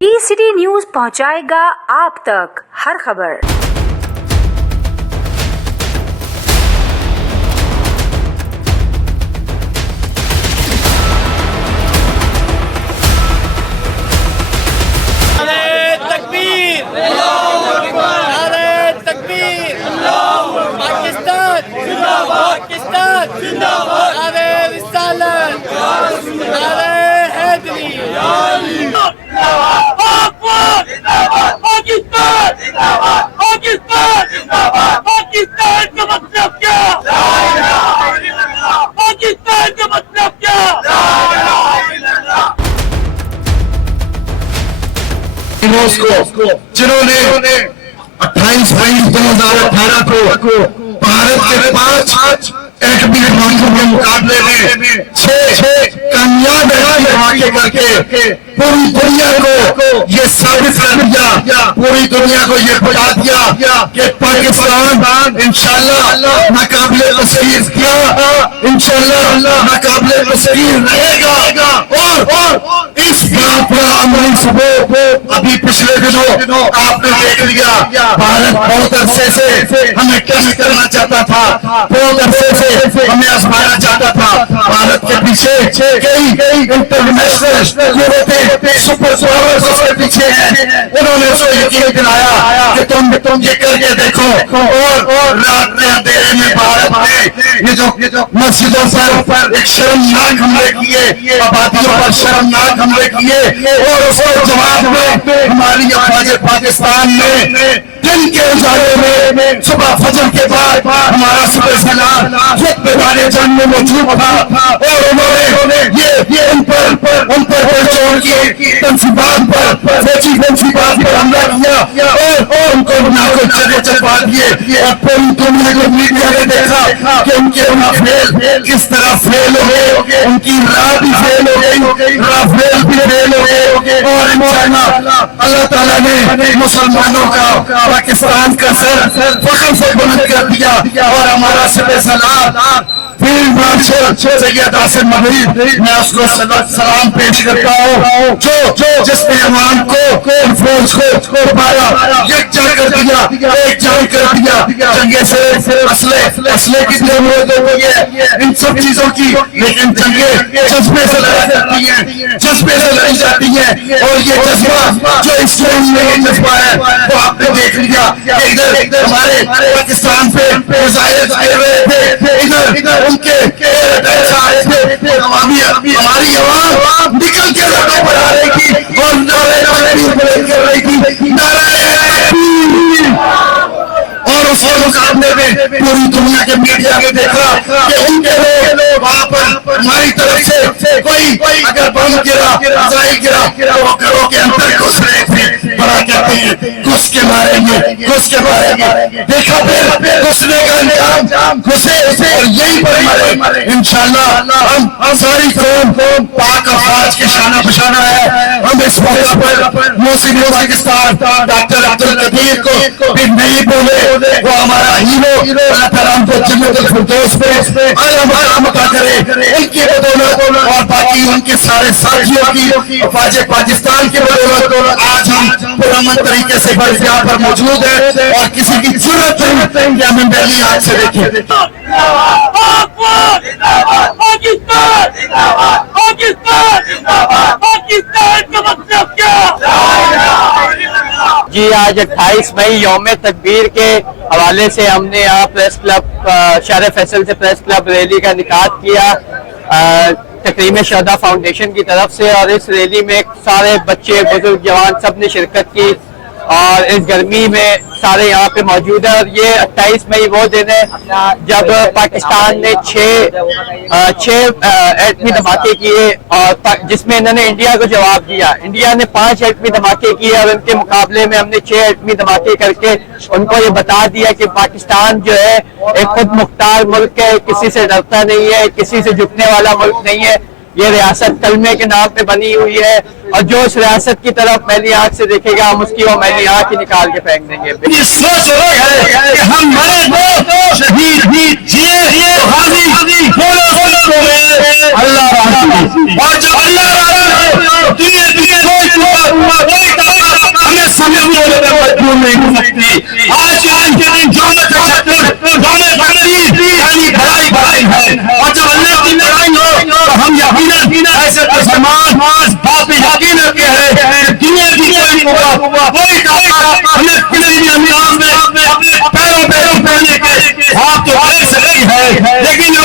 City news पहुंचाएगा आप तक हर खबर। को जिन्होंने 28/22/2018 को भारत के 5 एटमी धमाकों के मुकाबले में 6 कामयाब धमाके करके पूरी दुनिया को ये साबित कर दिया, पूरी दुनिया को ये बता दिया कि पाकिस्तान इंशाल्लाह नाकाबिले तस्वीर किया, इंशाल्लाह नाकाबिले तस्वीर रहेगा। और इस बात पर अमली सुबह अभी पिछले दिनों आपने देख लिया, भारत बहुत अरसे से हमें टेस्ट करना चाहता था, बहुत अरसे से हमें आजमाना चाहता था। भारत के पीछे कई इंटरनेशनल यूरोपीय सुपर पावर्स उसके पीछे हैं, उन्होंने उसको यकीन दिलाया कि तुम ये करके देखो। और रात में अंधेरे में भारत ने ये जो मस्जिदों पर एक शर्मनाक हमले किए, आबादियों पर शर्मनाक हमले किए, और उसके जवाब में हमारी अफवाज पाकिस्तान ने दिन के उजाले में सुबह फजर के बाद हमारा सुबह सलाम खुद मैदान जंग में मौजूद था, और उन्होंने ये उन पर तंसीबात पर हमला किया और उनको नाको चले चलवा दिए। और पूरी दुनिया को मीडिया ने देखा कि उनके फेल किस तरह फेल हो गए, उनकी राह भी फेल हो गई, राफेल भी फेल हो गए। और इंशाअल्लाह अल्लाह ताला ने मुसलमानों का पाकिस्तान का सर फख्र से बुलंद कर दिया, और हमारा सुबह सलाम फील्ड मार्शल सैयद आसिम मजीद, मैं उसको सलाम पेश करता हूँ जो जिसने अवाम को फोर्स को दोबारा यकजा कर दिया, एकजुट कर दिया। जंगे से असले की जरूरत होती है, इन सब चीजों की, लेकिन जंगे जज्बे से लड़ी जाती हैं, जज्बे से लड़ी जाती हैं। और ये जज्बा जो इस्लाम में ये जज्बा है वो आपने देख लिया कि इधर हमारे पाकिस्तान पे मिसाइल आए हुए थे, इधर उनके हमारी आवाज निकल के लड़ाई बढ़ा रही थी और नारे कर रही थी, और उस मुकाबले में पूरी दुनिया के मीडिया ने देखा कि उनके लोग वहां पर हमारी तरफ से कोई अगर बम गिरा, मिसाइल गिरा तो वो घरों के अंदर घुस रहे थे। बड़ा कहते हैं घुस के मारेंगे, देखा फिर घुसने का अंजाम, घुसे और यही पर मरे। इंशाअल्लाह हम सारी कौम पाक अफवाज के शाना बशाना है। हम इस मौके पर मोहसिन पाकिस्तान डॉक्टर अब्दुल कदीर को भी नहीं बोले, वो हमारा हीरो, अल्लाह ताला उनको जन्नतुल फिरदौस पे आला मकाम अता करे, उनकी बदौलत और बाकी उनके सारे साथियों की अफवाज पाकिस्तान की बदौलत आज हम पुरअमन तरीके से बरसिया पर मौजूद है, और किसी की जरूरत नहीं कि हम दिल्ली आज से देखें। जी आज 28 मई यौम तकबीर के हवाले से हमने यहाँ प्रेस क्लब शहर फैसल से प्रेस क्लब रैली का इनेकाद किया तकरीम शहदा फाउंडेशन की तरफ से, और इस रैली में सारे बच्चे बुजुर्ग जवान सब ने शिरकत की, और इस गर्मी में सारे यहाँ पे मौजूद है। और ये 28 मई वो दिन है जब पाकिस्तान ने 6 एटमी धमाके किए, और जिसमें इन्होंने इंडिया को जवाब दिया। इंडिया ने 5 एटमी धमाके किए, और उनके मुकाबले में हमने 6 एटमी धमाके करके उनको ये बता दिया कि पाकिस्तान जो है एक खुद मुख्तार मुल्क है, किसी से डरता नहीं है, किसी से झुकने वाला मुल्क नहीं है। ये रियासत कलमे के नाम पे बनी हुई है, और जो इस रियासत की तरफ मैली आंख से देखेगा हम उसकी वो मैली आंख ही निकाल के फेंक देंगे। ये सोच है कि हम मरे तो शहीद जिए अल्लाह और जब अल्लाह ہمیں کسی بھی انداز میں اپنے پیروں پہ پہنے کے ہاتھ تو دے سکتی ہے، لیکن